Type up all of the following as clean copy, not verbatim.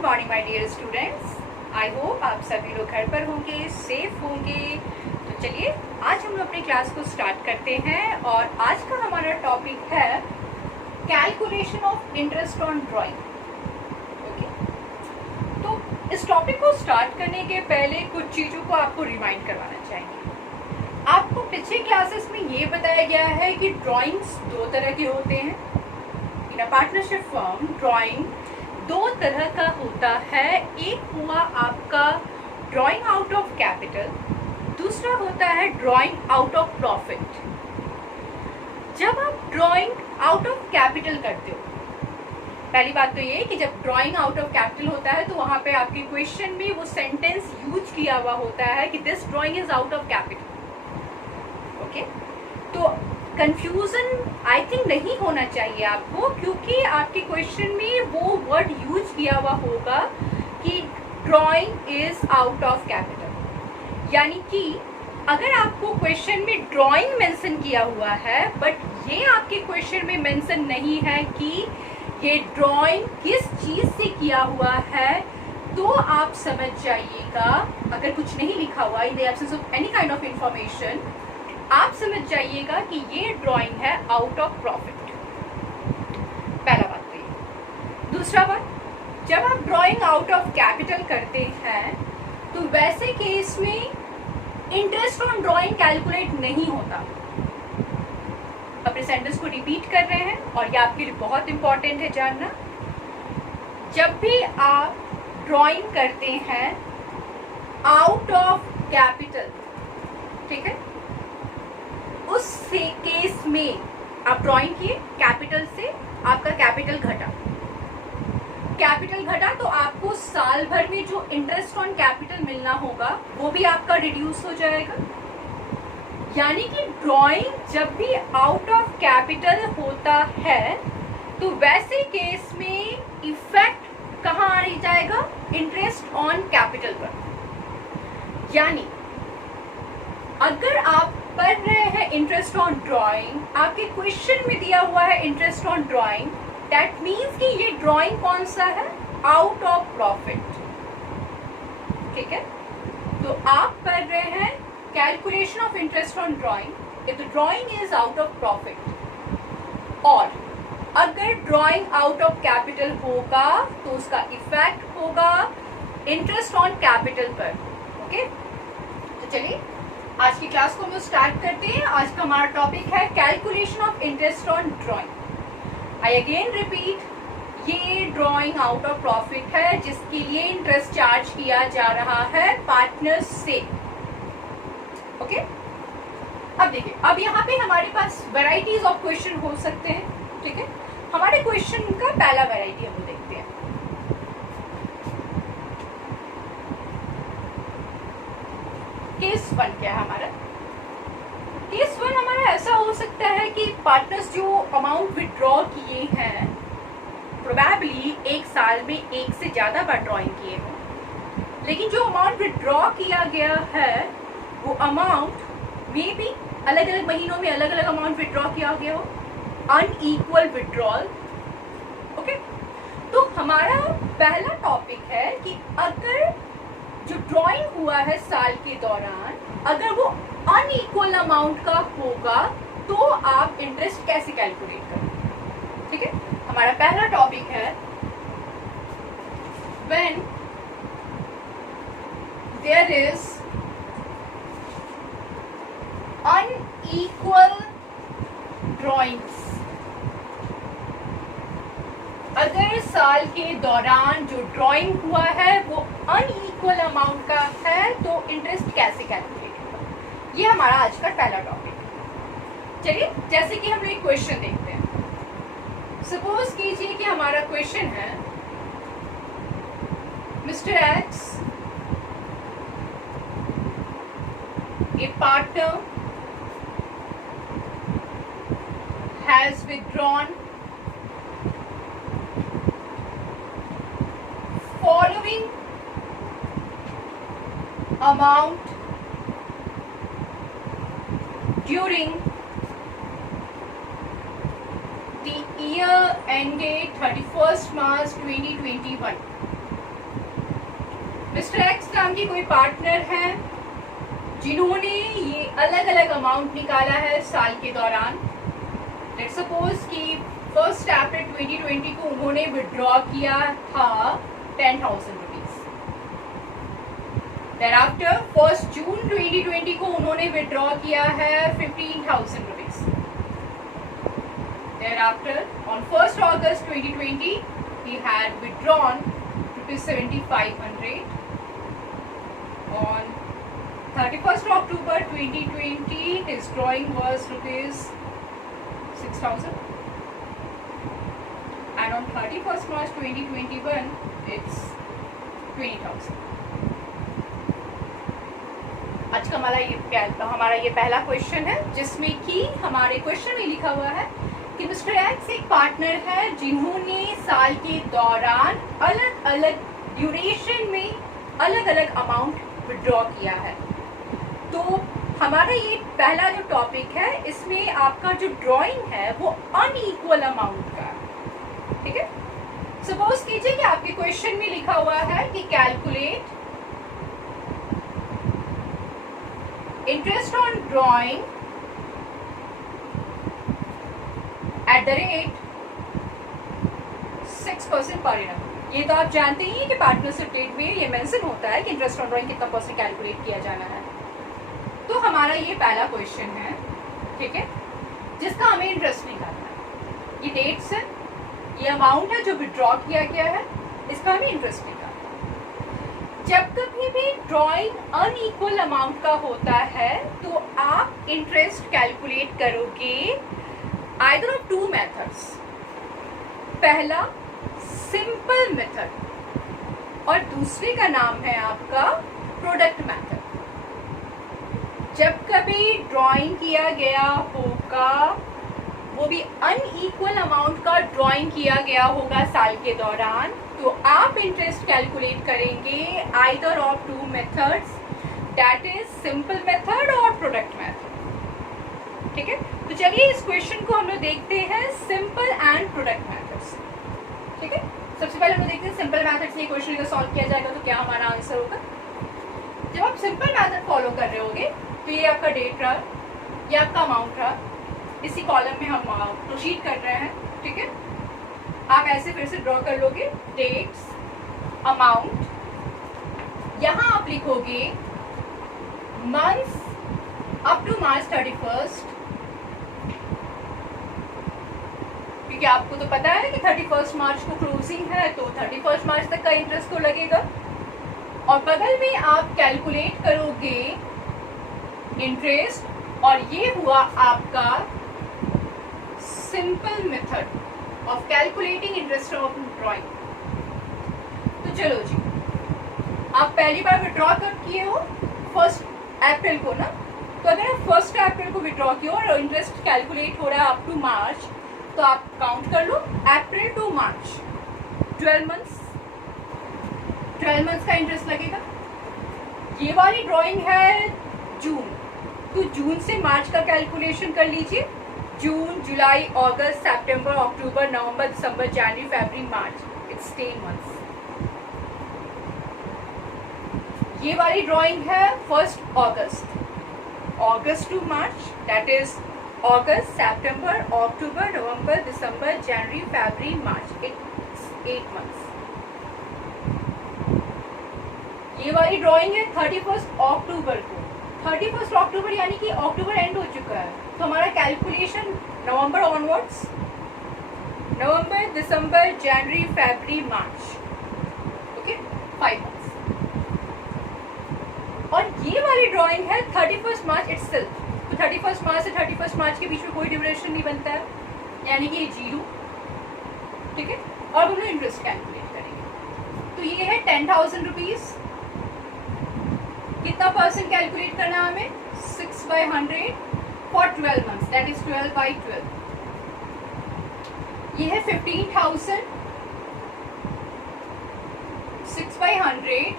Good morning my dear students. I hope आप सभी लोग घर पर होंगे, सेफ होंगे। तो चलिए आज हम लोग अपनी क्लास को स्टार्ट करते हैं और आज का हमारा टॉपिक है calculation of interest on drawing. Okay, तो इस टॉपिक को स्टार्ट करने के पहले कुछ चीज़ों को आपको रिमाइंड करवाना चाहिए। आपको पिछले क्लासेस में ये बताया गया है कि ड्राइंग्स दो तरह के होते हैं। इन अ पार्टनरशिप फर्म ड्राइंग दो तरह का होता है। एक हुआ आपका ड्राइंग आउट ऑफ कैपिटल, दूसरा होता है ड्राइंग आउट ऑफ प्रॉफिट। जब आप ड्राइंग आउट ऑफ कैपिटल करते हो, पहली बात तो ये कि जब ड्राइंग आउट ऑफ कैपिटल होता है तो वहां पे आपके क्वेश्चन में वो सेंटेंस यूज किया हुआ होता है कि this drawing is out of capital. Okay, तो कंफ्यूजन आई थिंक नहीं होना चाहिए आपको, क्योंकि आपके क्वेश्चन में वो वर्ड यूज किया हुआ होगा कि drawing is out of capital. यानी कि अगर आपको क्वेश्चन में ड्राइंग मेंशन किया हुआ है बट ये आपके क्वेश्चन में मेंशन नहीं है कि ये ड्राइंग किस चीज से किया हुआ है, तो आप समझ जाइएगा, अगर कुछ नहीं लिखा हुआ in the absence of any kind of information, आप समझ जाइएगा कि ये ड्राइंग है आउट ऑफ प्रॉफिट। पहला बात तो ये। दूसरा बात, जब आप ड्राइंग आउट ऑफ कैपिटल करते हैं तो वैसे केस में इंटरेस्ट ऑन ड्राइंग कैलकुलेट नहीं होता। अपने सेंटेंस को रिपीट कर रहे हैं और ये आपके लिए बहुत इंपॉर्टेंट है जानना। जब भी आप ड्राइंग करते हैं आउट ऑफ कैपिटल, ठीक है, उस केस में आप ड्राइंग किए कैपिटल से, आपका कैपिटल घटा तो आपको साल भर में जो इंटरेस्ट ऑन कैपिटल मिलना होगा वो भी आपका रिड्यूस हो जाएगा। यानी कि ड्राइंग जब भी आउट ऑफ कैपिटल होता है तो वैसे केस में इफेक्ट कहाँ आ जाएगा? इंटरेस्ट ऑन कैपिटल पर। यानी अगर आप पढ़ रहे हैं इंटरेस्ट ऑन ड्राइंग, आपके क्वेश्चन में दिया हुआ है interest on drawing, that means कि ये ड्राइंग कौन सा है? Out of profit. ठीक है, तो आप पढ़ रहे हैं calculation of interest on drawing if the drawing is out of profit. और अगर ड्राइंग आउट ऑफ कैपिटल होगा तो उसका इफेक्ट होगा इंटरेस्ट ऑन कैपिटल पर। ओके, तो चलिए आज की क्लास को हम स्टार्ट करते हैं। आज का हमारा टॉपिक है calculation of interest on drawing. I again repeat, ये ड्राइंग आउट ऑफ प्रॉफिट है जिसके लिए इंटरेस्ट चार्ज किया जा रहा है पार्टनर्स से। ओके, अब देखिए, अब यहाँ पे हमारे पास वेराइटीज ऑफ क्वेश्चन हो सकते हैं। ठीक है, हमारे क्वेश्चन का पहला वेराइटी हम देखते हैं। केस 1 क्या है हमारा? केस 1 हमारा ऐसा हो सकता है कि पार्टनर्स जो अमाउंट विड्रॉ किए हैं, प्रोबेबली एक साल में एक से ज्यादा बार ड्रॉइंग किए हों, लेकिन जो अमाउंट विड्रॉ किया गया है वो अमाउंट मे बी अलग अलग महीनों में अलग अलग अमाउंट विड्रॉ किया गया हो, अनइक्वल विड्रॉल। ओके, तो हमारा पहला टॉपिक है कि अगर जो ड्राइंग हुआ है साल के दौरान, अगर वो अनइक्वल अमाउंट का होगा तो आप इंटरेस्ट कैसे कैलकुलेट करेंगे। ठीक है, हमारा पहला टॉपिक है when there is unequal drawings. अगर साल के दौरान जो ड्राइंग हुआ है वो अनइक्वल अमाउंट का है तो इंटरेस्ट कैसे कैलकुलेट होगा, ये हमारा आज का पहला टॉपिक है। चलिए, जैसे कि हम एक क्वेश्चन देखते हैं। सपोज कीजिए कि हमारा क्वेश्चन है, mister x A partner has withdrawn following amount during the year ended 31st March 2021. Mister x नाम की कोई पार्टनर है जिन्होंने ये अलग अलग अमाउंट निकाला है साल के दौरान। लेट्स सपोज कि 1 अप्रैल 2020 को उन्होंने विड्रॉ किया था 10,000 रुपीज। thereafter 1 जून 2020 को उन्होंने विड्रॉ किया है 15,000 rupees. thereafter on 1 August 2020 he had withdrawn rupees 7,500। on 31st October 2020 his drawing was rupees 6,000 and on 31st March 2021 it's 20,000। आज का हमारा ये पहला क्वेश्चन है जिसमें कि हमारे क्वेश्चन में लिखा हुआ है कि मिस्टर एक्स एक पार्टनर है जिन्होंने साल के दौरान अलग अलग ड्यूरेशन में अलग अलग अमाउंट विड्रॉ किया है। तो हमारा ये पहला जो टॉपिक है इसमें आपका जो ड्राइंग है वो अनइक्वल अमाउंट का है, ठीक है। सपोज कीजिए कि आपके क्वेश्चन में लिखा हुआ है कि calculate interest on drawing at the rate 6% per annum. ये तो आप जानते ही हैं कि पार्टनरशिप डेट में ये मेंशन होता है कि इंटरेस्ट ऑन ड्राइंग कितना परसेंट कैलकुलेट किया जाना है। तो हमारा ये पहला क्वेश्चन है, ठीक है, जिसका हमें इंटरेस्ट निकालना है। ये डेट्स है, ये अमाउंट है जो विड्रॉ किया गया है, इसका हमें इंटरेस्ट निकालना है। जब कभी भी ड्राइंग अनइक्वल अमाउंट का होता है तो आप इंटरेस्ट कैलकुलेट करोगे आइदर ऑफ 2 मेथड्स। पहला सिंपल मेथड और दूसरे का नाम है आपका प्रोडक्ट मेथड। जब कभी ड्राइंग किया गया होगा वो भी अनइक्वल अमाउंट का ड्राइंग किया गया होगा साल के दौरान, तो आप इंटरेस्ट कैलकुलेट करेंगे either of 2 methods, that is simple method और प्रोडक्ट मेथड, ठीक है। तो चलिए इस क्वेश्चन को हम लोग देखते हैं सिंपल एंड प्रोडक्ट मेथड्स, ठीक है। सबसे पहले हम लोग देखते हैं सिंपल मेथड से क्वेश्चन को सॉल्व किया जाएगा तो क्या हमारा आंसर होगा। जब आप सिंपल मेथड फॉलो कर रहे होगे तो ये आपका डेट रहा, ये आपका अमाउंट रहा, इसी कॉलम में हम प्रोसीड कर रहे हैं, ठीक है। आप ऐसे फिर से ड्रॉ कर लोगे डेट्स, अमाउंट, यहाँ आप लिखोगे months up to March 31st, क्योंकि आपको तो पता है कि 31 मार्च को क्लोजिंग है तो 31 मार्च तक का इंटरेस्ट तो लगेगा। और बगल में आप कैलकुलेट करोगे इंटरेस्ट, और ये हुआ आपका simple method of calculating interest of drawing. तो चलो जी, आप पहली बार विड्रॉ कब किए हो? 1 अप्रैल को ना। तो अगर आप 1 अप्रैल को विड्रॉ किए और इंटरेस्ट कैलकुलेट हो रहा है अप टू मार्च, तो आप काउंट कर लो अप्रैल टू मार्च 12 मंथ्स का इंटरेस्ट लगेगा। ये वाली ड्राइंग है जून, तो जून से मार्च का कैलकुलेशन कर लीजिए। जून, जुलाई, अगस्त, सितंबर, अक्टूबर, नवंबर, दिसंबर, जनवरी, फरवरी, मार्च, इट्स 10 मंथ्स। ये वाली ड्राइंग है 1 अगस्त, अगस्त टू मार्च, दैट इज अगस्त, सितंबर, अक्टूबर, नवंबर, दिसंबर, जनवरी, फरवरी, मार्च, इट्स 8 मंथ्स। ये वाली ड्राइंग है 31 अक्टूबर को, 31 अक्टूबर यानी कि अक्टूबर एंड हो चुका है, तो हमारा कैलकुलेशन नवंबर ऑनवर्ड्स, नवंबर, दिसंबर, जनवरी, फरवरी, मार्च, ओके, 5 मंथ्स। और ये वाली ड्राइंग है 31 मार्च इटसेल्फ, तो 31 मार्च से 31 मार्च के बीच में कोई ड्यूरेशन नहीं बनता है, यानी कि 0, ठीक है। और हम लोग इंटरेस्ट कैलकुलेट करेंगे। तो ये है 10,000 रुपीज, कितना परसेंट कैलकुलेट करना है हमें? 6/100 फॉर 12 मंथ्स, दैट इज 12/12। ये है 15,000, 6/100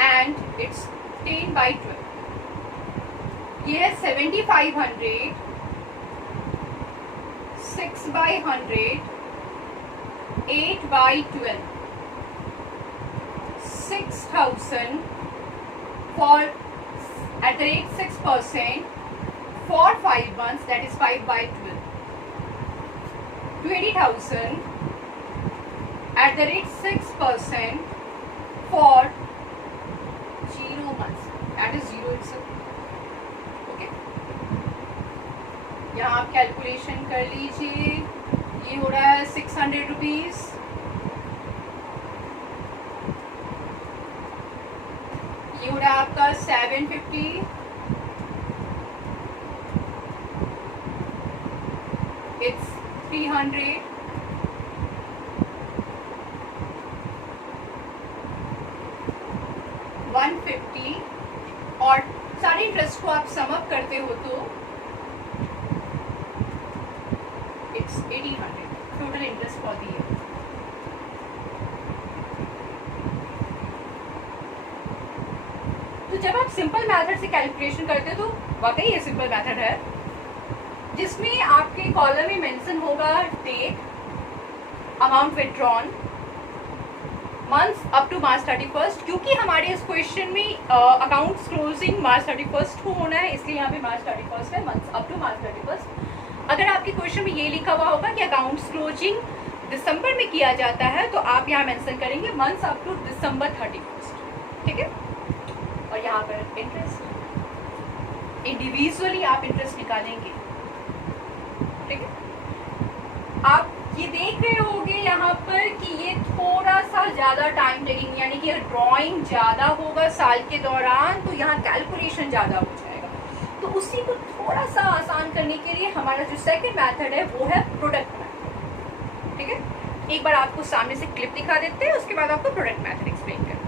एंड इट्स 10/12। ये है 7,500, 6/100, 8/12, 6,000 for at the rate 6% for 5 months, that is 5 by 12. 20,000 at the rate 6% for 0 months, that is 0 itself. Okay, यहाँ आप कैलकुलेशन कर लीजिए. ये हो रहा है 600 रुपीज. ये हो रहा है आपका 750. It's 300. और सारे इंटरेस्ट को आप सम अप करते हो तो it's 1800 total interest for the year. तो जब आप सिंपल मेथड से कैलकुलेशन करते हो तो वाकई ये सिंपल मेथड है, जिसमें आपके कॉलम में मेंशन होगा date, amount withdrawn, months up to March 31st. क्योंकि हमारे इस क्वेश्चन में अकाउंट्स क्लोजिंग मार्च 31st को होना है, इसलिए यहाँ पे मार्च 31st है, months up to March 31st. अगर आपके क्वेश्चन में ये लिखा हुआ होगा कि अकाउंट्स क्लोजिंग दिसंबर में किया जाता है, तो आप यहाँ मेंशन करेंगे months up to December 31st. ठीक है, और यहाँ पर इंटरेस्ट इंडिविजुअली आप इंटरेस्ट निकालेंगे. ठीक है, आप ये देख रहे होंगे यहाँ पर कि ये थोड़ा सा ज्यादा टाइम लगेंगे, यानी कि ड्राइंग ज्यादा होगा साल के दौरान, तो यहाँ कैलकुलेशन ज्यादा हो जाएगा. तो उसी को थोड़ा सा आसान करने के लिए हमारा जो सेकंड मेथड है वो है प्रोडक्ट मेथड. ठीक है, एक बार आपको सामने से क्लिप दिखा देते हैं, उसके बाद आपको प्रोडक्ट मेथड एक्सप्लेन करते हैं.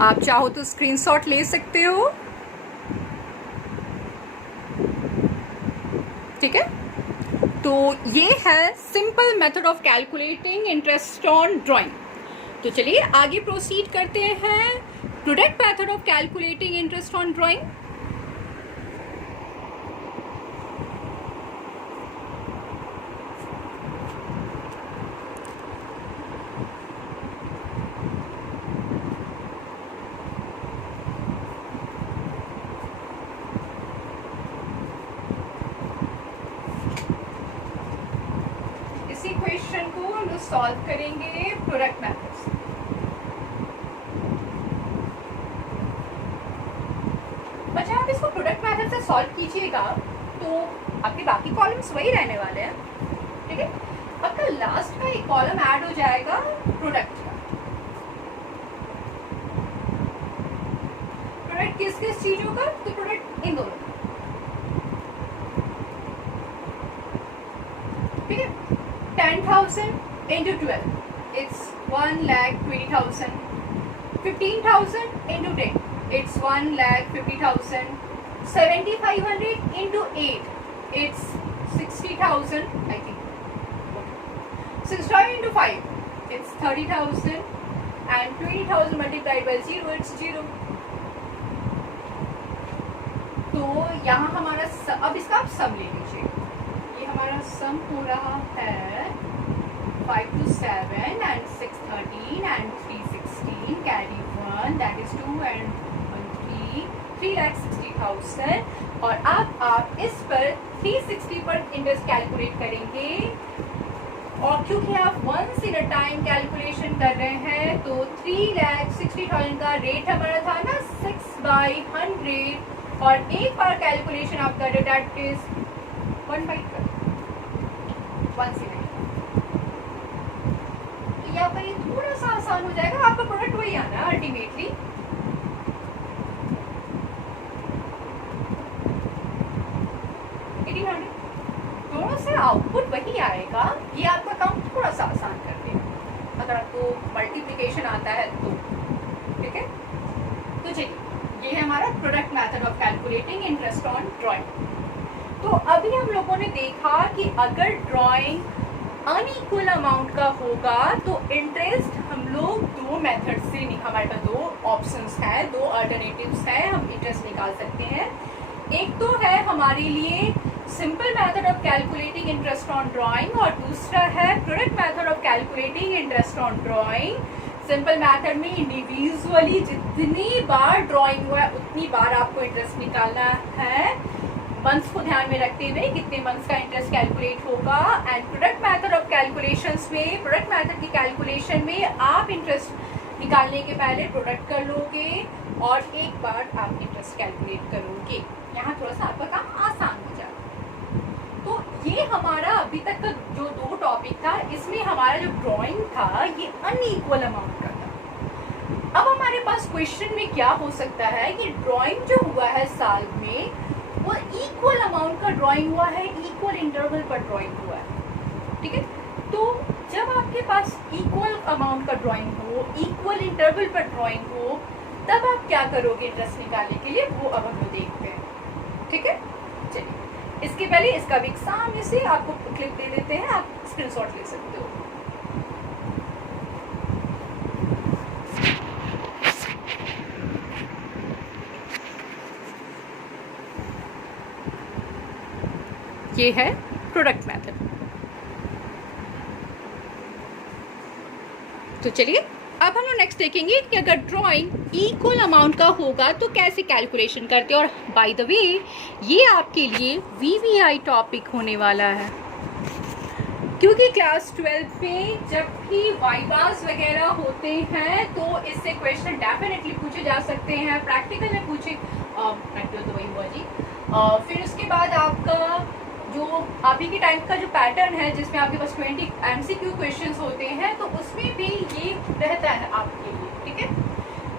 आप चाहो तो स्क्रीनशॉट ले सकते हो. ठीक है, तो ये है simple method of calculating interest on drawing. तो चलिए आगे प्रोसीड करते हैं. Product method of calculating interest on drawing. Question को हम लोग सॉल्व करेंगे प्रोडक्ट मेथड से. बच्चा आप इसको प्रोडक्ट मेथड से सॉल्व कीजिएगा तो आपके बाकी कॉलम्स वही रहने वाले हैं. ठीक है, आपका लास्ट का एक कॉलम ऐड हो जाएगा प्रोडक्ट का. प्रोडक्ट किस किस चीजों का? तो प्रोडक्ट इन दोनों. ठीक है, 10,000 into 12, it's 1,20,000. 15,000 into 10, it's 1,50,000. 7,500 into 8, it's 60,000, I think. 6,000 into 5, it's 30,000. And 20,000 multiplied by 0, it's 0. तो यहाँ हमारा अब इसका आप सम ले लीजिए. ये हमारा सम हो रहा है 5 to 7 and 6 13 and 3 16, carry 1, that is 2 and 1 3, 3,60,000. और अब आप इस पर 360 पर इंटरेस्ट कैलकुलेट करेंगे. और क्योंकि आप once in a time calculation कर रहे हैं तो 3,60,000 का रेट हमारा था ना 6/100. और एक बार कैलकुलेशन आप कर रहे, दैट इज 1/1 तो यहाँ पर ये थोड़ा सा आसान हो जाएगा. आपका प्रोडक्ट वही आना है अल्टीमेटली. दोनों से आउटपुट वही आएगा. ये आपका काम थोड़ा सा आसान कर देगा अगर आपको मल्टीप्लिकेशन आता है तो. ठीक है, तो चलिए ये है हमारा product method of calculating interest on drawing. तो अभी हम लोगों ने देखा कि अगर ड्राइंग अनइक्वल अमाउंट का होगा तो इंटरेस्ट हम लोग दो मेथड से, हमारे पास दो ऑप्शंस हैं, दो अल्टरनेटिव्स हैं, हम इंटरेस्ट निकाल सकते हैं। एक तो है हमारे लिए simple method of calculating interest on drawing और दूसरा है product method of calculating interest on drawing. Simple method में इंडिविजुअली जितनी बार ड्राइंग हुआ है उतनी बार आपको इंटरेस्ट निकालना है, मंथ्स को ध्यान में रखते हुए कितने मंथ्स का इंटरेस्ट कैलकुलेट होगा। And product method of calculations में, प्रोडक्ट मेथड की कैलकुलेशन में आप इंटरेस्ट निकालने के पहले प्रोडक्ट कर लोगे और एक बार आप इंटरेस्ट कैलकुलेट करोगे। यहाँ थोड़ा सा आपका काम आसान हो जाएगा। तो ये हमारा अभी तक का जो दो टॉपिक था, इसमें हमारा जो ड्राइंग था ये अनइक्वल अमाउंट का था। अब हमारे पास क्वेश्चन में क्या हो सकता है कि ड्राइंग जो हुआ है साल में वो इक्वल अमाउंट का ड्राइंग हुआ है, इक्वल इंटरवल पर ड्राइंग हुआ है, ठीक है। तो जब आपके पास इक्वल अमाउंट का ड्राइंग हो, इक्वल इंटरवल पर ड्राइंग हो, तब आप क्या करोगे इंटरेस्ट निकालने के लिए, वो अब हम लोग देखते हैं, ठीक है। चलिए, इसके पहले इसका भी सामने से आपको क्लिप दे देते हैं, आप स्क्रीनशॉट ले सकते हो। ये है प्रोडक्ट मेथड। तो चलिए अब हम लोग नेक्स्ट देखेंगे कि अगर ड्राइंग इक्वल अमाउंट का होगा तो कैसे कैलकुलेशन करते हैं। और बाय द वे ये आपके लिए वीवीआई टॉपिक होने वाला है, क्योंकि क्लास 12 में जब भी वाइवास वगैरह होते हैं तो इससे क्वेश्चन डेफिनेटली पूछे जा सकते हैं। प्रैक्टिकल में पूछे, प्रैक्टिकल तो वही हुआ जी। फिर उसके बाद आपका जो अभी के टाइम का जो पैटर्न है जिसमें आपके पास 20 MCQ क्वेश्चंस होते हैं, तो उसमें भी ये रहता है आपके लिए, ठीक है।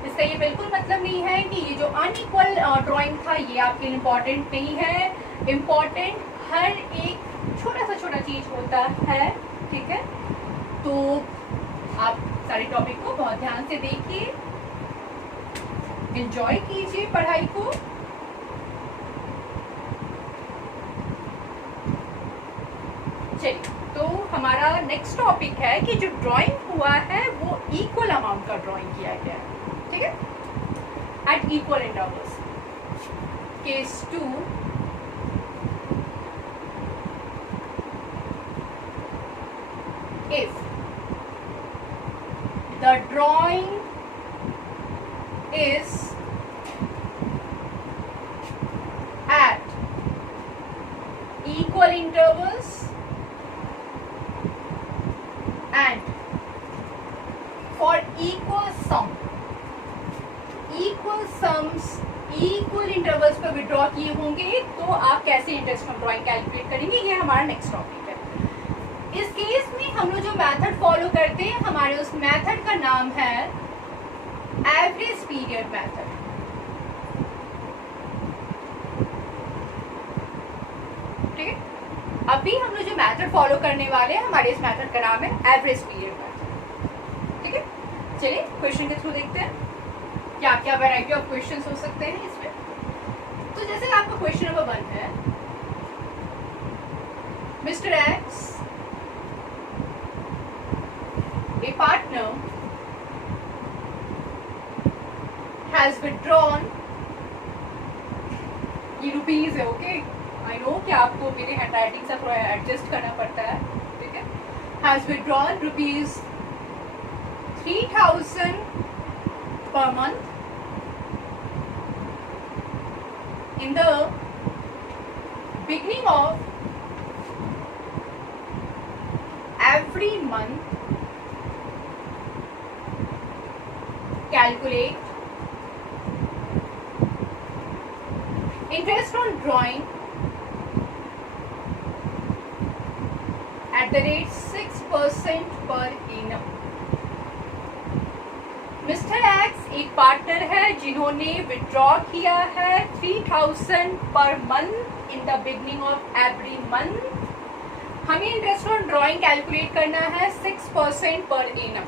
इसका ये बिल्कुल मतलब नहीं है कि ये जो अनइक्वल ड्राइंग था ये आपके लिए इम्पॉर्टेंट नहीं है। इम्पॉर्टेंट हर एक छोटा सा चीज होता है, ठीक है। तो आप सारे टॉपिक को बहुत ध्यान से देखिए, एंजॉय कीजिए पढ़ाई को। चलिए, तो हमारा नेक्स्ट टॉपिक है कि जो ड्राइंग हुआ है वो इक्वल अमाउंट का ड्राइंग किया गया है, ठीक है, at equal intervals. Case 2, if the drawing is at equal intervals and for equal sums equal intervals पर विड्रॉ किए होंगे तो आप कैसे इंटरेस्ट ऑन ड्राइंग कैलकुलेट करेंगे, ये हमारा नेक्स्ट टॉपिक है। इस केस में हम लोग जो मेथड फॉलो करते हैं, हमारे उस मेथड का नाम है एवरेज पीरियड मेथड, ठीक है। अभी हम लोग जो मेथड फॉलो करने वाले हैं, हमारे इस मेथड का नाम है एवरेज पीरियड मेथड, ठीक है। चलिए क्वेश्चन के थ्रू देखते हैं क्या क्या वैरायटी ऑफ क्वेश्चंस हो सकते हैं इसमें। तो जैसे आपका क्वेश्चन नंबर 1 है, mister x A partner has withdrawn, ये रुपीज है, ओके। आई नो कि आपको मेरे हैंडराइटिंग से थोड़ा एडजस्ट करना पड़ता है, ठीक है। Has withdrawn rupees 3000 per month in the beginning of every month, calculate interest on drawing at the rate 6% per annum। Mister x एक पार्टनर है जिन्होंने विड्रॉ किया है 3000 per month in the beginning of every month. हमें interest on drawing calculate करना है 6% per annum.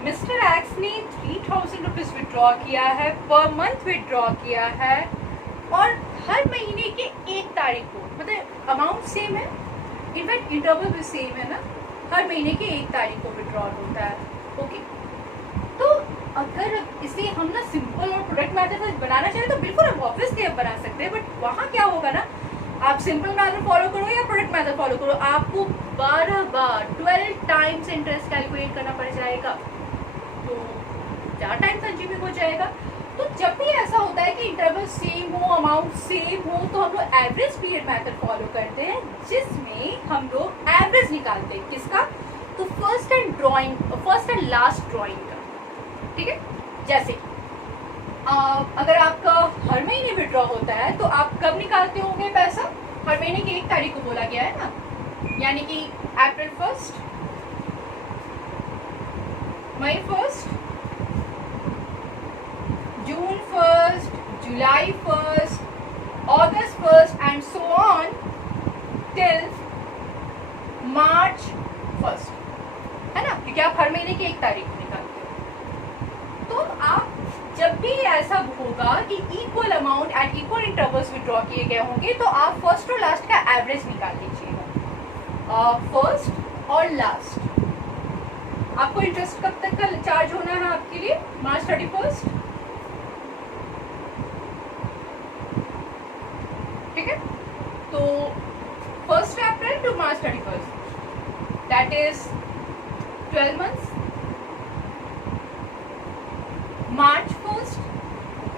Mister x ने 3000 rupees withdraw किया है, पर मंथ विड्रॉ किया है, और हर महीने के 1 तारीख को, मतलब अमाउंट सेम है, इनफैक्ट इंटरवल भी सेम है ना, हर महीने की 1 तारीख को विड्रॉल होता है। ओके, तो अगर इसे हम ना सिंपल और प्रोडक्ट मैथड बनाना चाहें तो बिल्कुल हम ऑब्वियसली अब बना सकते हैं, बट वहाँ क्या होगा ना, आप सिंपल मैथड फॉलो करो या प्रोडक्ट मैथड फॉलो करो, आपको 12 बार 12 टाइम्स इंटरेस्ट कैलकुलेट करना पड़ जाएगा, तो 4 टाइम्स कंज्यूमिंग हो जाएगा। तो जब भी ऐसा होता है कि इंटरवल सेम हो, अमाउंट सेम हो, तो हम लोग एवरेज पीरियड मेथड फॉलो करते हैं, जिसमें हम लोग एवरेज निकालते हैं। किसका? तो फर्स्ट एंड लास्ट ड्रॉइंग का। ठीक है, जैसे अगर आपका हर महीने विड्रॉ होता है तो आप कब निकालते होंगे पैसा? हर महीने की 1 तारीख को बोला गया है ना, यानी कि अप्रैल 1, मई 1, जून 1, जुलाई 1, अगस्त 1 and so on till March 1, है ना, क्योंकि आप हर महीने की 1 तारीख को निकालते हो। तो आप जब भी ऐसा होगा कि equal amount at equal intervals withdraw किए गए होंगे, तो आप फर्स्ट और लास्ट का एवरेज निकाल लीजिएगा। फर्स्ट और लास्ट आपको इंटरेस्ट कब तक का चार्ज होना है आपके लिए? मार्च 31। ठीक है, तो 1 April to March 31, that is 12 months. March 1st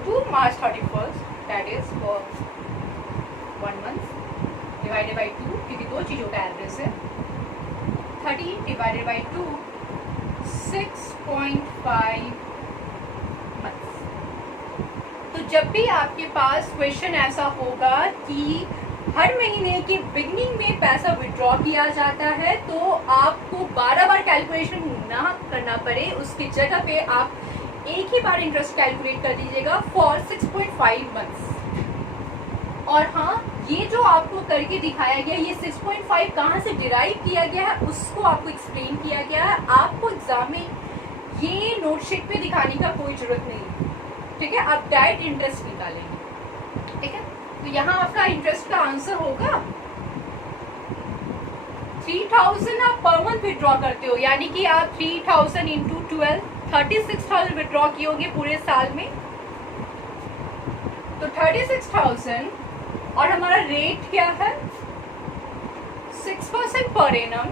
to March 31st, that is for 1 month divided by 2, क्योंकि 2 चीज़ों का एवरेज है। 30 divided by 2, 6.5 months। तो जब भी आपके पास क्वेश्चन ऐसा होगा कि हर महीने के बिगनिंग में पैसा विड्रॉ किया जाता है, तो आपको 12 बार कैलकुलेशन ना करना पड़े, उसकी जगह पे आप एक ही बार इंटरेस्ट कैलकुलेट कर दीजिएगा फॉर 6.5 मंथ्स। और हाँ, ये जो आपको करके दिखाया गया, ये 6.5 कहाँ से डिराइव किया गया है उसको आपको एक्सप्लेन किया गया है। आपको एग्जाम में ये नोटशीट पे दिखाने का कोई जरूरत नहीं, ठीक है, आप डायरेक्ट इंटरेस्ट निकालेंगे। ठीक है, तो यहाँ आपका इंटरेस्ट का आंसर होगा 3000 आप पर मंथ विड्रॉ करते हो, यानी कि आप 3000 इंटू 12 36,000 विड्रॉ किए होंगे पूरे साल में। तो 36,000 और हमारा रेट क्या है? 6% पर एनम,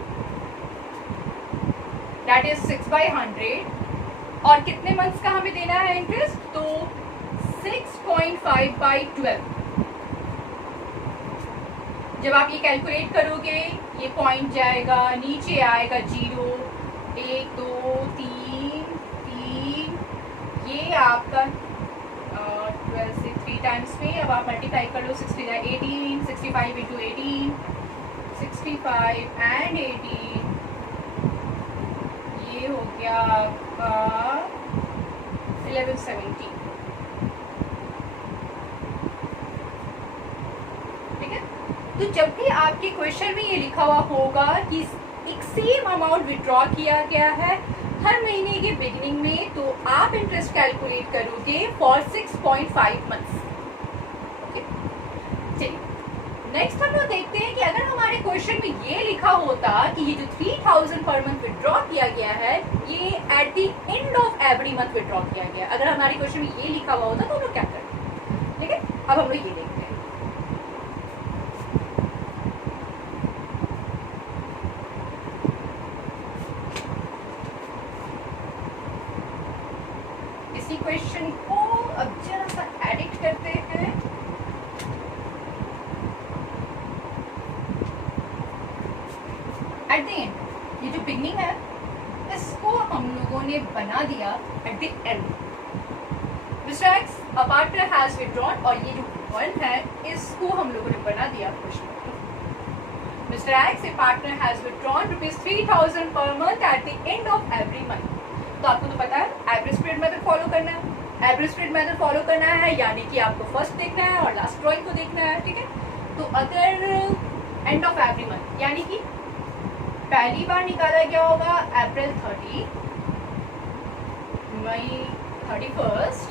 दैट इज 6/100। और कितने मंथ्स का हमें देना है इंटरेस्ट? तो 6.5/12। जब आप ये कैलकुलेट करोगे, ये पॉइंट जाएगा, नीचे आएगा 0, 1 2 3 3, ये आपका 12 से 3 टाइम्स में, अब आप मल्टीप्लाई कर लो, 60 18, 65 इंटू 18, 65 एंड 18, ये हो गया आपका 1170। ठीक है, तो जब भी आपके क्वेश्चन में ये लिखा हुआ होगा कि एक सेम अमाउंट विड्रॉ किया गया है हर महीने के बिगिनिंग में, तो आप इंटरेस्ट कैलकुलेट करोगे फॉर 6.5 मंथ्स। ओके, चलिए नेक्स्ट हम लोग देखते हैं कि अगर हमारे क्वेश्चन में ये लिखा होता कि ये जो 3000 पर मंथ विड्रॉ किया गया है, ये at the end of every month withdraw किया गया, अगर हमारे क्वेश्चन में ये लिखा हुआ होता तो हम लोग क्या करते? ठीक है, अब हम लोग ये देखते हैं। इसी क्वेश्चन को अब जरा सा एडिट करते हैं। एट द एंड, ये जो बिगनिंग है इसको हम लोगों ने बना दिया at the end. Mister x a partner has withdrawn, और ये जो 1 है इसको हम लोगों ने बना दिया question. Mister x A partner has withdrawn ₹3000 per month at the end of every month. तो आपको तो पता है एवरेज पीरियड मेथड फॉलो करना है, एवरेज पीरियड मेथड फॉलो करना है, यानी कि आपको फर्स्ट देखना है और लास्ट ड्रॉइंग को देखना है। ठीक है, तो अगर एंड ऑफ एवरी मंथ, यानी कि पहली बार निकाला गया होगा April 30, May 31,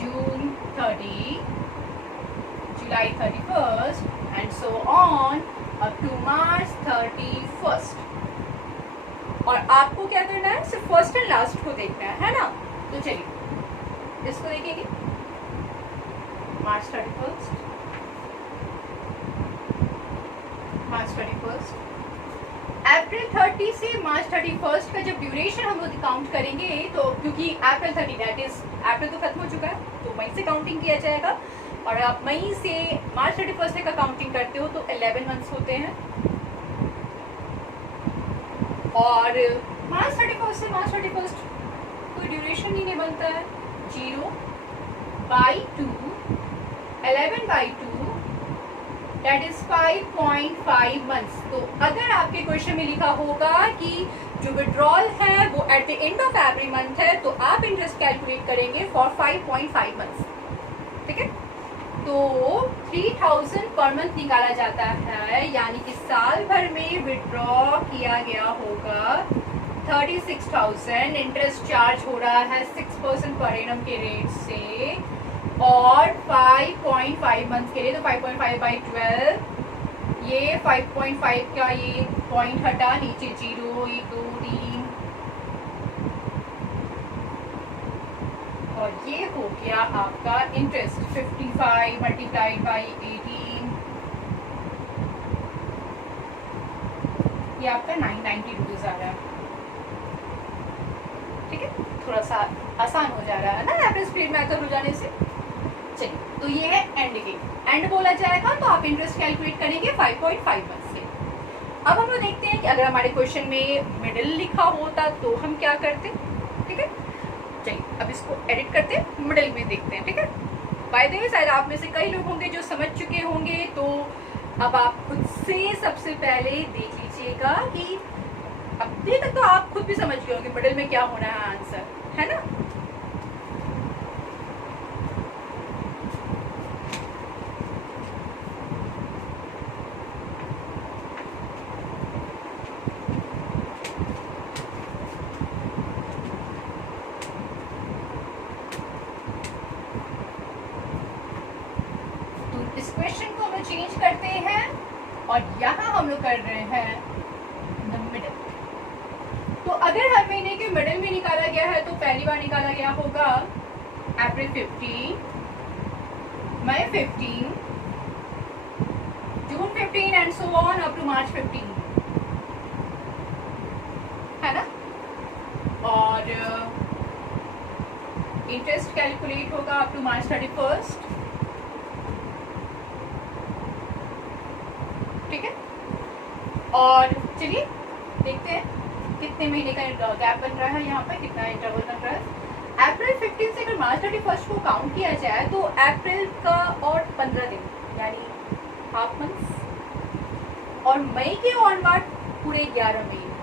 June 30, July 31 and so on up to March 31st। और आपको क्या करना है, सिर्फ फर्स्ट एंड लास्ट को देखना है ना। तो चलिए इसको देखेंगे, मार्च 31st, अप्रैल 30 से मार्च 31st का जब ड्यूरेशन हम लोग काउंट करेंगे, तो क्योंकि अप्रैल 30 दैट इज अप्रैल तो खत्म हो चुका है, तो मई से काउंटिंग किया जाएगा। और आप मई से मार्च 31st तक का काउंटिंग करते हो तो 11 मंथ्स होते हैं। और मार्च 31st से मार्च 31st कोई ड्यूरेशन ही नहीं बनता है, 0/2, 11/2 दैट इज 5.5 मंथ्स। तो अगर आपके क्वेश्चन में लिखा होगा कि जो विड्रॉल है वो at the end of every month है, तो आप इंटरेस्ट कैलकुलेट करेंगे फॉर 5.5 मंथ्स। ठीक है, तो 3000 पर मंथ निकाला जाता है, यानी कि साल भर में विड्रॉ किया गया होगा 36,000। इंटरेस्ट चार्ज हो रहा है 6% पर एनम के रेट से, और 5.5 मंथ के लिए, तो 5.5/12, ये 5.5 का ये पॉइंट हटा, नीचे 0, 1, 2, 3, और ये हो गया आपका इंटरेस्ट 55 मल्टीप्लाइड बाई 18, ये आपका 990 रुपीज आ रहा है। ठीक है, थोड़ा सा आसान हो जा रहा है ना एवरेज पीरियड मेथड हो जाने से। चलिए, तो ये है एंड गेट, एंड बोला जाएगा तो आप इंटरेस्ट कैलकुलेट करेंगे 5.5 मंथ से। अब हम लोग देखते हैं कि अगर हमारे क्वेश्चन में मिडिल लिखा होता तो हम क्या करते। ठीक है, चलिए अब इसको एडिट करते हैं, मिडिल में देखते हैं। ठीक है, बाय द वे शायद आप में से कई लोग होंगे जो समझ चुके होंगे, तो अब आप खुद से सबसे पहले देख लीजिएगा कि अभी तक तो आप खुद भी समझ गए होंगे मिडिल में क्या होना है आंसर, है ना। इस क्वेश्चन को हम चेंज करते हैं और यहाँ हम लोग कर रहे हैं द मिडिल। तो अगर हर महीने के मिडिल में निकाला गया है, तो पहली बार निकाला गया होगा April 15, May 15, June 15 and so on up to March 15, है ना। और इंटरेस्ट कैलकुलेट होगा अप टू मार्च 31st। ठीक है, और चलिए देखते हैं कितने महीने का गैप बन रहा है, यहाँ पे कितना इंटरवल बन रहा है। अप्रैल 15 से अगर मार्च 31st को काउंट किया जाए, तो अप्रैल का और 15 दिन यानी हाफ मंथ्स, और मई के ऑनवर्ड पूरे 11 महीने,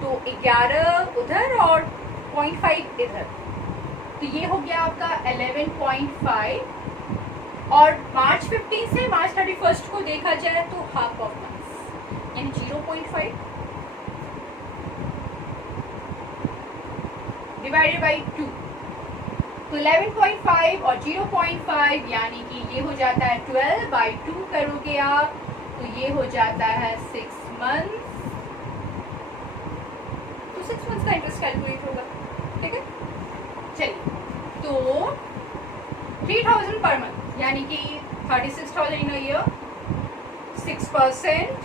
तो 11 उधर और 0.5 इधर, तो ये हो गया आपका 11.5। और मार्च 15 से मार्च 31st को देखा जाए तो हाफ ऑफ मंथ्स यानी 0.5 डिवाइडेड बाई 2, तो 11.5 और 0.5 यानी कि ये हो जाता है 12/2 करोगे आप, तो ये हो जाता है 6 मंथ्स। तो 6 मंथ्स का इंटरेस्ट कैलकुलेट होगा। ठीक है, चलिए, तो 3000 पर मंथ यानी कि 36,000 इन अ ईयर, 6%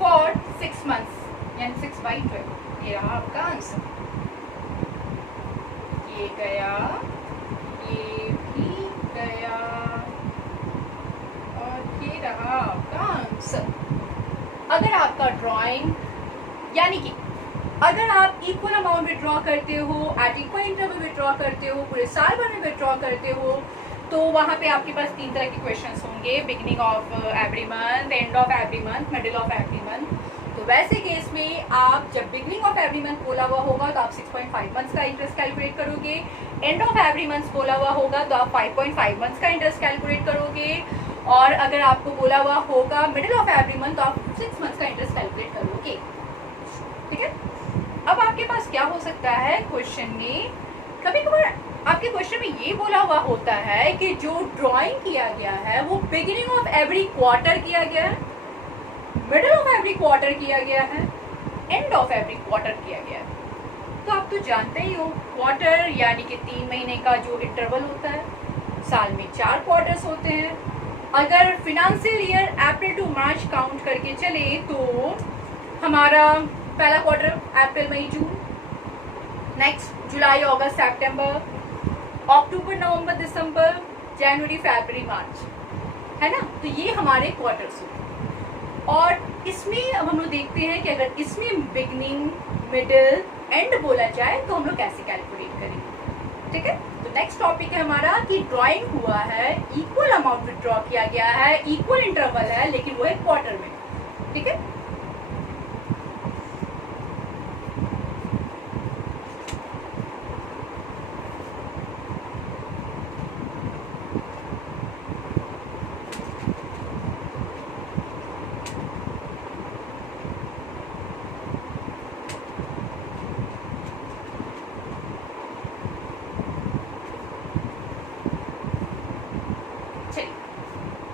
फॉर 6 मंथ्स यानी 6/12। ये रहा आपका आंसर, ये गया, ये भी गया, और ये रहा आपका आंसर। अगर आपका ड्राइंग यानी कि अगर आप इक्वल अमाउंट विड्रॉ करते हो, एट इक्वल इंटरवल विड्रॉ करते हो, पूरे साल भर में विड्रॉ करते हो, तो वहाँ पे आपके पास 3 तरह के क्वेश्चंस होंगे, beginning of every month, end of every month, middle of every month. तो वैसे केस में आप जब बिगिनिंग ऑफ एवरी मंथ बोला हुआ होगा तो आप 6.5 मंथ्स का इंटरेस्ट कैलकुलेट करोगे, एंड ऑफ एवरी मंथ बोला हुआ होगा तो आप 5.5 मंथ्स का इंटरेस्ट कैलकुलेट करोगे, और अगर आपको बोला हुआ होगा मिडिल ऑफ एवरी मंथ तो आप 6 मंथ्स का इंटरेस्ट कैलकुलेट करोगे। ठीक है, अब आपके पास क्या हो सकता है क्वेश्चन में, कभी कभार आपके क्वेश्चन में ये बोला हुआ होता है कि जो ड्राइंग किया गया है वो बिगिनिंग ऑफ एवरी क्वार्टर किया गया है, मिडिल ऑफ एवरी क्वार्टर किया गया है, एंड ऑफ एवरी क्वार्टर किया गया है। तो आप तो जानते ही हो क्वार्टर यानी कि 3 महीने का जो इंटरवल होता है, साल में 4 क्वार्टर्स होते हैं। अगर financial year April to March count करके चले तो हमारा पहला क्वार्टर अप्रैल मई जून, नेक्स्ट जुलाई अगस्त सितंबर, अक्टूबर नवंबर दिसंबर, जनवरी फरवरी मार्च, है ना। तो ये हमारे क्वार्टर्स होते हैं। और इसमें अब हम लोग देखते हैं कि अगर इसमें बिगनिंग मिडिल एंड बोला जाए तो हम लोग कैसे कैलकुलेट करेंगे, ठीक है। तो नेक्स्ट टॉपिक है हमारा कि ड्राइंग हुआ है, इक्वल अमाउंट विथड्रॉ किया गया है, इक्वल इंटरवल है, लेकिन वो है क्वार्टर में, ठीक है।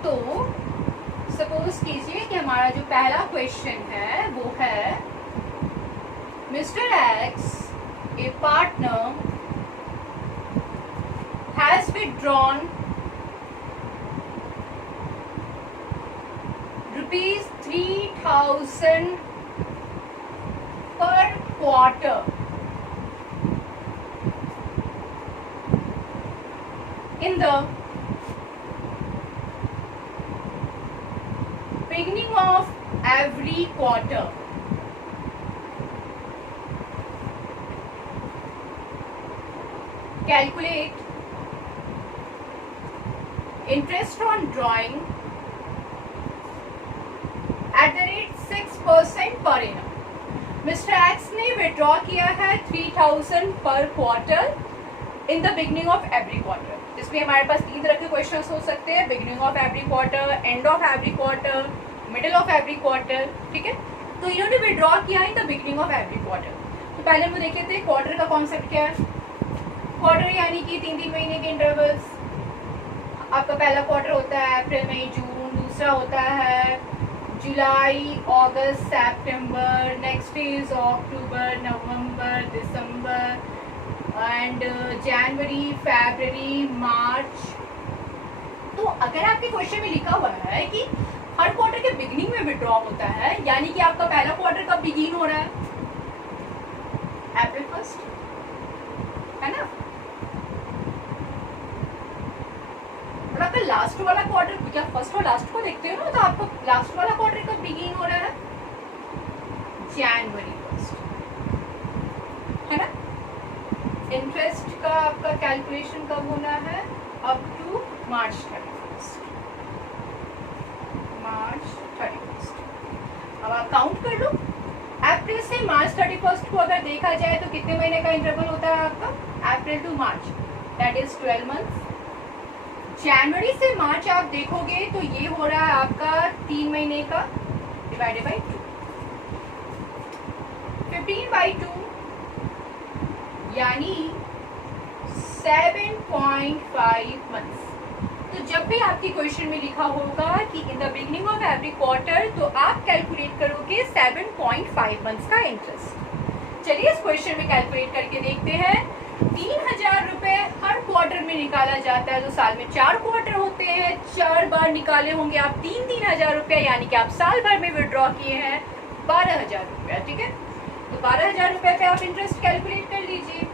तो सपोज कीजिए कि हमारा जो पहला क्वेश्चन है वो है mister x A partner has withdrawn ₹3,000 per quarter in the beginning of every quarter. Calculate interest on drawing at the rate 6% per annum. Mister x ने विड्रॉ किया है 3,000 पर quarter in the beginning of every quarter. इसमें हमारे पास 3 तरह के questions हो सकते हैं, beginning of every quarter, end of every quarter, middle of every quarter, ठीक है। तो इन्होंने विड्रॉ किया in the beginning of every quarter. तो पहले हम देख लेते हैं क्वार्टर का कॉन्सेप्ट क्या है। क्वार्टर यानी कि 3-3 महीने के इंटरवल्स। आपका पहला क्वार्टर होता है अप्रैल मई जून, दूसरा होता है जुलाई अगस्त सितंबर, नेक्स्ट इज अक्टूबर नवंबर दिसंबर एंड जनवरी फरवरी मार्च। तो अगर आपके क्वेश्चन में लिखा हुआ है कि हर क्वार्टर के बिगिनिंग में विड्रॉ होता है, यानी कि आपका पहला क्वार्टर कब बिगिन हो रहा है, अप्रैल 1, है ना। और आपका लास्ट वाला क्वार्टर, क्या फर्स्ट और लास्ट को देखते हो ना, तो आपका लास्ट वाला क्वार्टर कब बिगिन हो रहा है, जनवरी 1, है ना। इंटरेस्ट का आपका कैलकुलेशन कब होना है, अप टू मार्च 31। अब आप काउंट कर लो, अप्रैल से मार्च 31 को अगर देखा जाए तो कितने महीने का इंटरवल होता है आपका, April to March, that is 12 months. जनवरी से मार्च आप देखोगे तो ये हो रहा है आपका 3 महीने का, डिवाइडेड बाई 2, 15/2 यानी 7.5 मंथ्स। तो जब भी आपकी क्वेश्चन में लिखा होगा कि in the beginning of every quarter, तो आप कैलकुलेट करोगे 7.5 मंथ्स का इंटरेस्ट। चलिए इस क्वेश्चन में कैलकुलेट करके देखते हैं। 3,000 रुपए हर क्वार्टर में निकाला जाता है, तो साल में 4 क्वार्टर होते हैं, 4 बार निकाले होंगे आप 3,000 रुपया, यानी कि आप साल भर में विड्रॉ किए हैं 12,000 रुपया, ठीक है। तो 12,000 रुपए पे आप इंटरेस्ट कैलकुलेट कर लीजिए।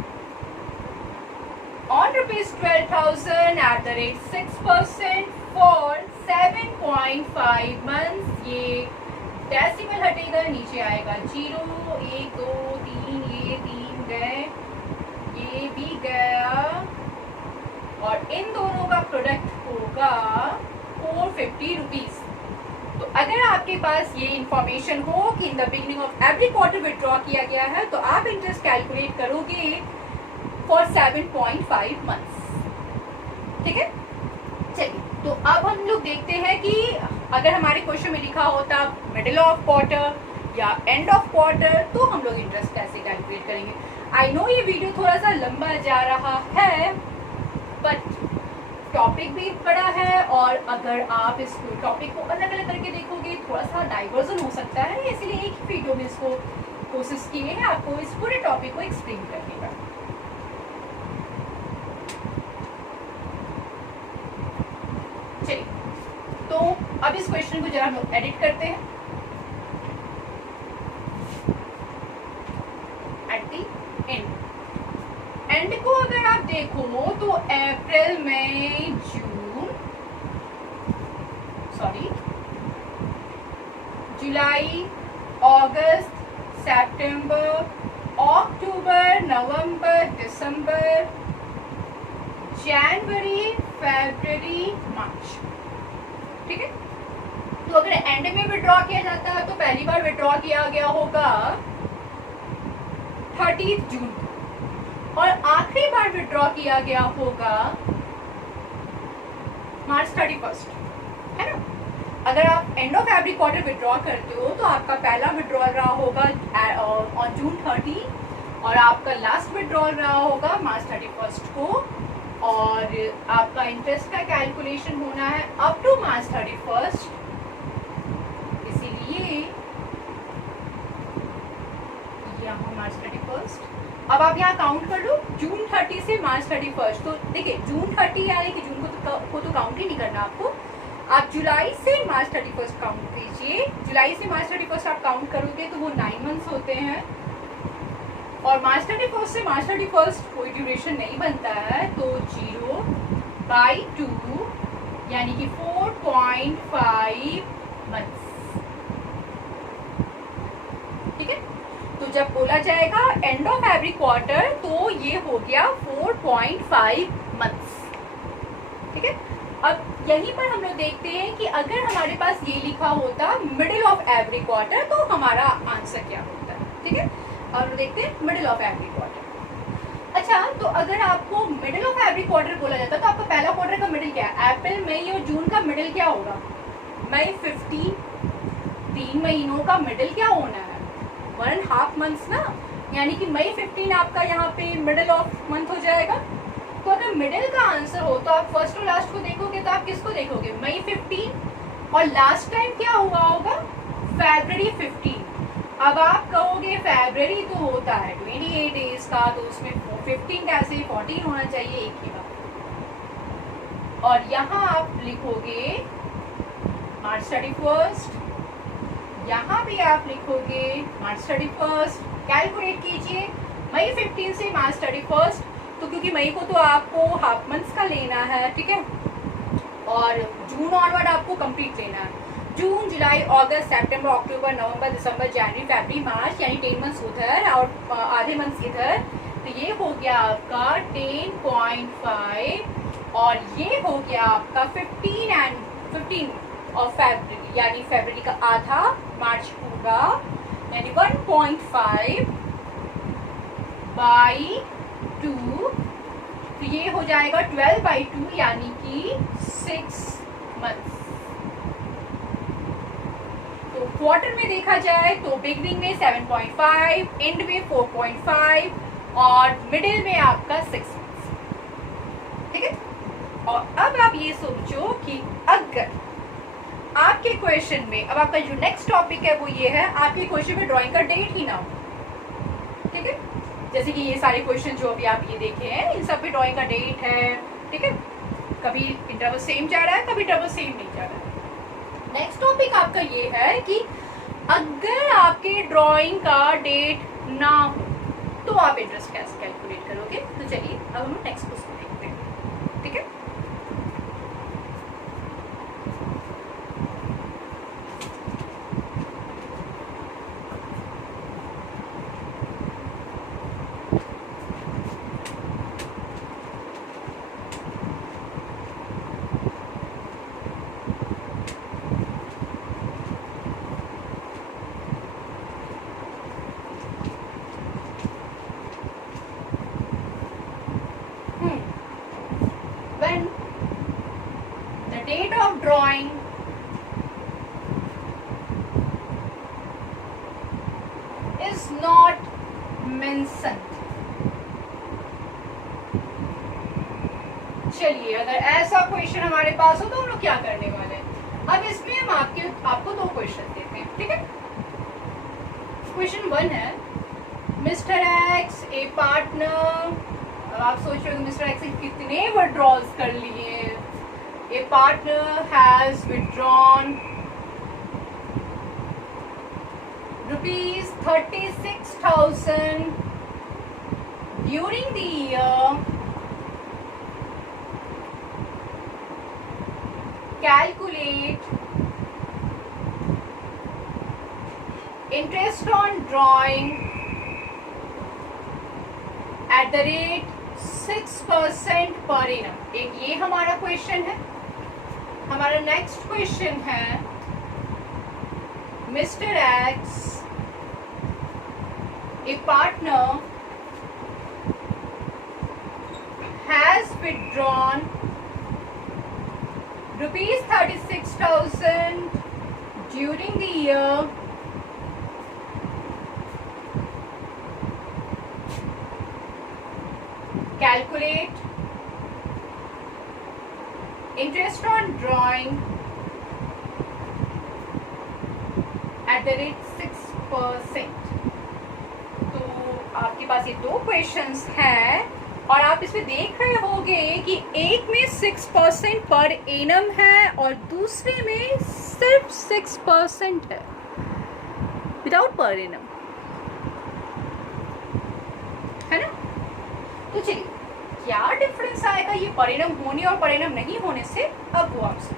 On ₹12,000 at the rate 6% for 7.5 months। ये डेसिमल हटेगा, नीचे आएगा 0, 1 2 3, ये 3 गए, ये भी गया, और इन दोनों का प्रोडक्ट होगा 450 रुपीज। तो अगर आपके पास ये इंफॉर्मेशन हो कि in the beginning of every quarter withdraw किया गया है, तो आप इंटरेस्ट कैलकुलेट करोगे फॉर 7.5 मंथ्स, ठीक है। चलिए, तो अब हम लोग देखते हैं कि अगर हमारे क्वेश्चन में लिखा होता मिडिल ऑफ क्वार्टर या एंड ऑफ क्वार्टर, तो हम लोग इंटरेस्ट कैसे कैलकुलेट करेंगे। आई नो ये वीडियो थोड़ा सा लंबा जा रहा है, बट टॉपिक भी बड़ा है और अगर आप इस टॉपिक को अलग अलग करके देखोगे थोड़ा सा डाइवर्जन हो सकता है, इसलिए एक ही वीडियो में इसको कोशिश की है आपको इस पूरे टॉपिक को एक्सप्लेन करने का। चलिए, तो अब इस क्वेश्चन को जरा हम लोग एडिट करते हैं। एट द एंड को अगर आप देखो तो अप्रैल, मई, जून, सॉरी जुलाई, अगस्त, सितंबर, अक्टूबर, नवंबर, दिसंबर, जनवरी, फरवरी, मार्च। ठीक है, तो अगर एंड में विड्रॉ किया जाता है तो पहली बार विड्रॉ किया गया होगा 30 जून और आखिरी बार विड्रॉ किया गया होगा मार्च 31, है ना। अगर आप end of every quarter withdraw करते हो तो आपका पहला विड्रॉल रहा होगा ऑन जून 30 और आपका लास्ट विड्रॉल रहा होगा मार्च 31 को, और आपका इंटरेस्ट का कैलकुलेशन होना है अप टू मार्च 31, इसीलिए यहाँ मार्च 31। अब आप यहाँ काउंट कर लो जून 30 से मार्च 31, तो देखिए जून 30 यानी कि जून को तो काउंट ही नहीं करना आपको, आप जुलाई से मार्च 31 काउंट कीजिए। जुलाई से मार्च 31 आप काउंट करोगे तो वो 9 मंथ्स होते हैं, और मार्च 31 से मार्च 31 कोई ड्यूरेशन नहीं बनता है, तो 0/2 यानी कि 4.5 मंथ्स। ठीक है, तो जब बोला जाएगा एंड ऑफ एवरी क्वार्टर तो ये हो गया 4.5 मंथ्स। ठीक है, अब यहीं पर हम लोग देखते हैं कि अगर हमारे पास ये लिखा होता मिडिल ऑफ एवरी क्वार्टर तो हमारा आंसर क्या होता है। ठीक है, अब हम देखते हैं मिडिल ऑफ एवरी क्वार्टर। अच्छा, तो अगर आपको मिडिल ऑफ एवरी क्वार्टर बोला जाता है तो आपका पहला क्वार्टर का मिडिल क्या है? अप्रैल, मई और जून का मिडिल क्या होगा? मई 15, 3 महीनों का मिडिल क्या होना है? 1.5 मंथ्स ना, यानी कि मई 15 आपका यहाँ पे मिडिल ऑफ मंथ हो जाएगा। तो अगर मिडिल का आंसर हो तो आप फर्स्ट और लास्ट को देखोगे तो आप किसको देखोगे? मई 15 और लास्ट टाइम क्या हुआ होगा? फरवरी 15। अब आप कहोगे फरवरी तो होता है 28 डेज का, तो उसमें 15 कैसे? 14 होना चाहिए, एक ही बात। और यहाँ आप लिखोगे मार्च 31, यहाँ भी आप लिखोगे मार्च 31। कैलकुलेट कीजिए मई 15 से मार्च 31, तो क्योंकि मई को तो आपको हाफ मंथ्स का लेना है, ठीक है, और जून ऑनवर्ड आपको कंप्लीट लेना है। जून, जुलाई, अगस्त, सितंबर, अक्टूबर, नवंबर, दिसंबर, जनवरी, फरवरी, मार्च, यानी 10 मंथ्स उधर और आधे मंथ्स इधर, तो ये हो गया आपका 10.5 और ये हो गया आपका 15 और फरवरी, यानी फरवरी का आधा, मार्च पूरा, यानी 1.5 by 2, तो ये हो जाएगा 12/2 यानी कि 6 मंथ्स। तो क्वार्टर में देखा जाए तो बिगनिंग में 7.5, एंड में 4.5 और मिडिल में आपका 6 मंथ्स। ठीक है, और अब आप ये सोचो कि अगर आपके क्वेश्चन में, अब आपका जो नेक्स्ट टॉपिक है वो ये है, आपके क्वेश्चन में ड्राइंग का डेट ही ना हो। ठीक है, जैसे कि ये सारे क्वेश्चन जो अभी आप ये देखे हैं इन सब पे ड्राइंग का डेट है। ठीक है, कभी इंटरवल सेम जा रहा है, कभी इंटरवल सेम नहीं जा रहा है। नेक्स्ट टॉपिक आपका ये है कि अगर आपके ड्राइंग का डेट ना हो तो आप इंटरेस्ट कैसे कैलकुलेट करोगे। तो चलिए अब हम नेक्स्ट क्वेश्चन देखते हैं। ठीक है, when the date of drawing is not mentioned, हमारे पास हो तो हम लोग क्या करने वाले हैं। अब इसमें हम आपको दो क्वेश्चन देते हैं, ठीक है। क्वेश्चन 1 है मिस्टर एक्स ए पार्टनर। अब आप सोच रहे हो मिस्टर एक्स ने कितने विड्रॉल्स कर लिए। A partner has withdrawn rupees 36,000 during the year. Calculate interest on drawing at the rate 6% per annum. एक ये हमारा क्वेश्चन है। हमारा नेक्स्ट क्वेश्चन है mister x a partner has withdrawn rupees 36,000 during the year. Calculate interest on drawing at the rate 6%. आपके पास ये दो questions हैं और आप इसमें देख रहे होंगे कि एक में 6% पर एनम है और दूसरे में सिर्फ 6% है विदाउट पर एनम, है ना। तो चलिए क्या डिफरेंस आएगा ये पर एनम होने और पर एनम नहीं होने से। अब वो आपसे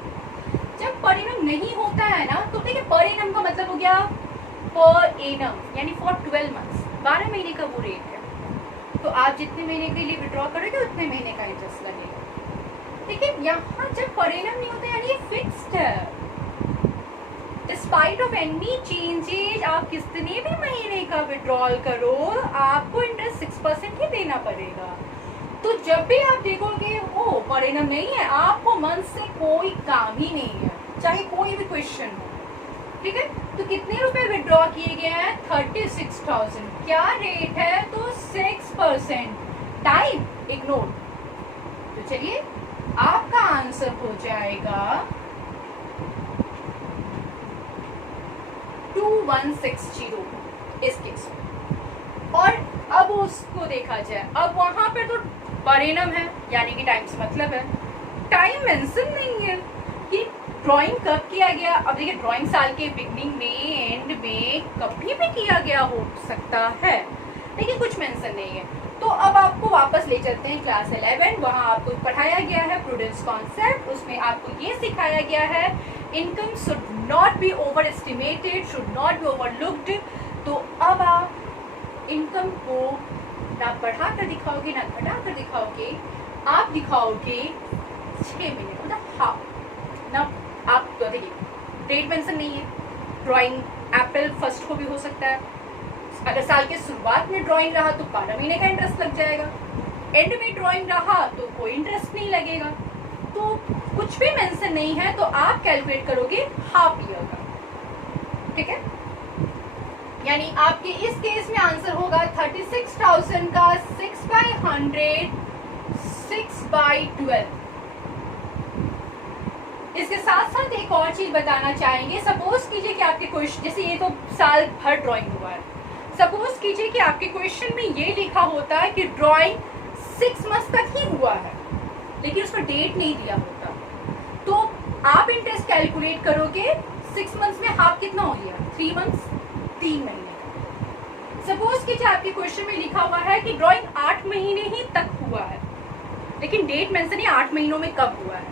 जब पर एनम नहीं होता है ना तो देखिए पर एनम का मतलब हो गया पर एनम यानी फॉर 12 मंथ्स, 12 महीने का वो रेट है। तो आप जितने महीने के लिए विड्रॉ करोगे उतने महीने का इंटरेस्ट लगेगा। लेकिन यहाँ जब पर एनम नहीं होता यानी फिक्स्ड है। डिस्पाइट ऑफ एनी चेंजेज आप कितने भी महीने का विड्रॉल करो आपको इंटरेस्ट 6% ही देना पड़ेगा। तो जब भी आप देखोगे ओ पर एनम नहीं है, आपको मंथ से कोई काम ही नहीं है, चाहे कोई भी क्वेश्चन हो, ठीक है। तो कितने रुपए विड्रॉ किए गए हैं 36,000। क्या रेट है तो 6%। Time ignore. तो चलिए आपका आंसर हो जाएगा 2160 इस केस में। और अब उसको देखा जाए, अब वहां पे तो पर एनम है यानी कि टाइम से मतलब है, टाइम मेंशन नहीं है कि ड्राइंग कब किया गया। अब देखिए ड्राइंग साल के बिगनिंग में एंड में कभी भी किया गया हो सकता है, लेकिन कुछ मेंशन नहीं है। तो अब आपको वापस ले चलते हैं क्लास 11। वहाँ आपको पढ़ाया गया है प्रूडेंस कॉन्सेप्ट, उसमें आपको ये सिखाया गया है income should not be over estimated, should not be overlooked. तो अब आप इनकम को ना बढ़ा कर दिखाओगे ना घटा कर दिखाओगे, आप दिखाओगे 6 महीने मतलब हाफ ना। आप देखिए डेट मेंशन नहीं है, ड्राइंग अप्रैल 1 को भी हो सकता है। अगर साल के शुरुआत में ड्राइंग रहा तो 12 महीने का इंटरेस्ट लग जाएगा, एंड में ड्राइंग रहा तो कोई इंटरेस्ट नहीं लगेगा। तो कुछ भी मेंशन नहीं है तो आप कैलकुलेट करोगे हाफ ईयर का, ठीक है। यानी आपके इस केस में आंसर होगा 36,000 का 6/100 6/12। इसके साथ साथ एक और चीज बताना चाहेंगे। सपोज कीजिए कि आपके क्वेश्चन, जैसे ये तो साल भर ड्राइंग हुआ है, सपोज कीजिए कि आपके क्वेश्चन में ये लिखा होता है कि ड्राइंग 6 मंथ्स तक ही हुआ है लेकिन उसमें डेट नहीं दिया होता, तो आप इंटरेस्ट कैलकुलेट करोगे 6 मंथ्स में हाफ कितना हो गया 3 मंथ्स, 3 महीने का। सपोज कीजिए आपके क्वेश्चन में लिखा हुआ है कि ड्राइंग 8 महीने ही तक हुआ है लेकिन डेट मेंशन है 8 महीनों में कब हुआ है,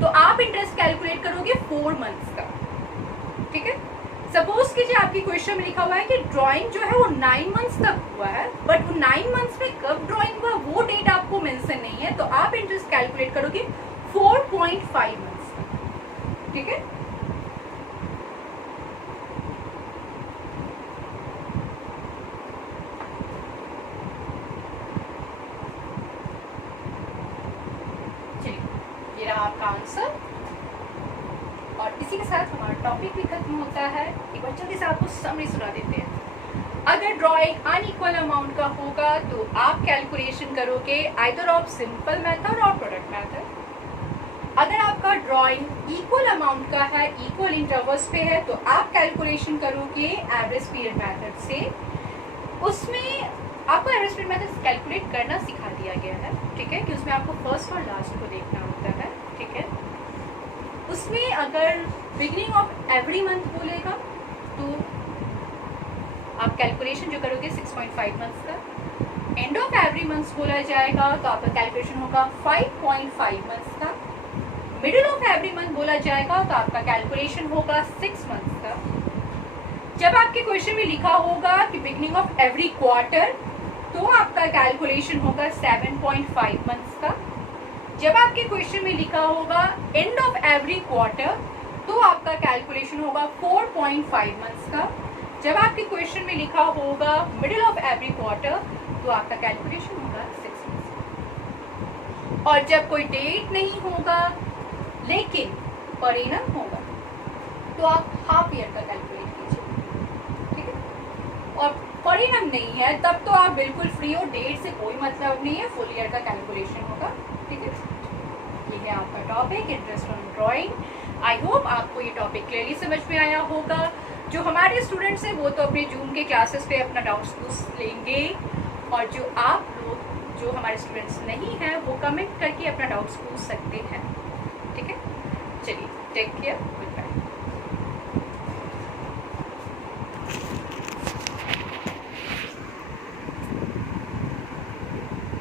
तो आप इंटरेस्ट कैलकुलेट करोगे 4 मंथ्स का, ठीक है। सपोज कीजिए आपकी क्वेश्चन में लिखा हुआ है कि ड्राइंग जो है वो 9 मंथ्स तक हुआ है बट वो 9 मंथ्स में कब ड्राइंग हुआ वो डेट आपको मेंशन नहीं है, तो आप इंटरेस्ट कैलकुलेट करोगे 4.5 मंथ्स का, ठीक है। चलिए ये रहा आपका आंसर और इसी के साथ हमारा टॉपिक भी खत्म होता है। एक बार जल्दी से आपको समरी सुना देते हैं। अगर ड्राइंग अनइक्वल अमाउंट का होगा तो आप कैलकुलेशन करोगे आइदर ऑफ सिंपल मेथड और प्रोडक्ट मेथड। अगर आपका ड्राइंग इक्वल अमाउंट का है, इक्वल इंटरवल्स पे है, तो आप कैलकुलेशन करोगे एवरेज पीरियड मेथड से। उसमें आपको एवरेज पीरियड मेथड कैलकुलेट करना सिखा दिया गया है, ठीक है, कि उसमें आपको फर्स्ट और लास्ट को देखना होता है, ठीक है। उसमें अगर बिगिनिंग ऑफ एवरी मंथ बोलेगा तो आप कैलकुलेशन जो करोगे 6.5 मंथ्स का, एंड ऑफ एवरी मंथ्स बोला जाएगा तो आपका कैलकुलेशन होगा 5.5 मंथ्स का, मिडिल ऑफ एवरी मंथ बोला जाएगा तो आपका कैलकुलेशन होगा 6 मंथ्स का। जब आपके क्वेश्चन में लिखा होगा कि बिगिनिंग ऑफ एवरी क्वार्टर तो आपका कैलकुलेशन होगा 7.5 मंथ्स का। जब आपके क्वेश्चन में लिखा होगा एंड ऑफ एवरी क्वार्टर तो आपका कैलकुलेशन होगा 4.5 मंथ्स का। जब आपके क्वेश्चन में लिखा होगा मिडिल ऑफ एवरी क्वार्टर तो आपका कैलकुलेशन होगा 6 मंथ्स। और जब कोई डेट नहीं होगा लेकिन परिणाम होगा तो आप हाफ ईयर का कैलकुलेट कीजिए, ठीक है। और परिणाम नहीं है तब तो आप बिल्कुल फ्री हो, डेट से कोई मतलब नहीं है, फुल ईयर का कैलकुलेशन होगा, ठीक है। ये है आपका topic interest on drawing. I hope आपको ये टॉपिक क्लियरली समझ में आया होगा। जो हमारे स्टूडेंट्स हैं वो तो अपने जूम के क्लासेस पे अपना डाउट्स पूछ लेंगे, और जो आप लोग जो हमारे स्टूडेंट्स नहीं हैं वो कमेंट करके अपना डाउट्स पूछ सकते हैं, ठीक है। चलिए, टेक केयर।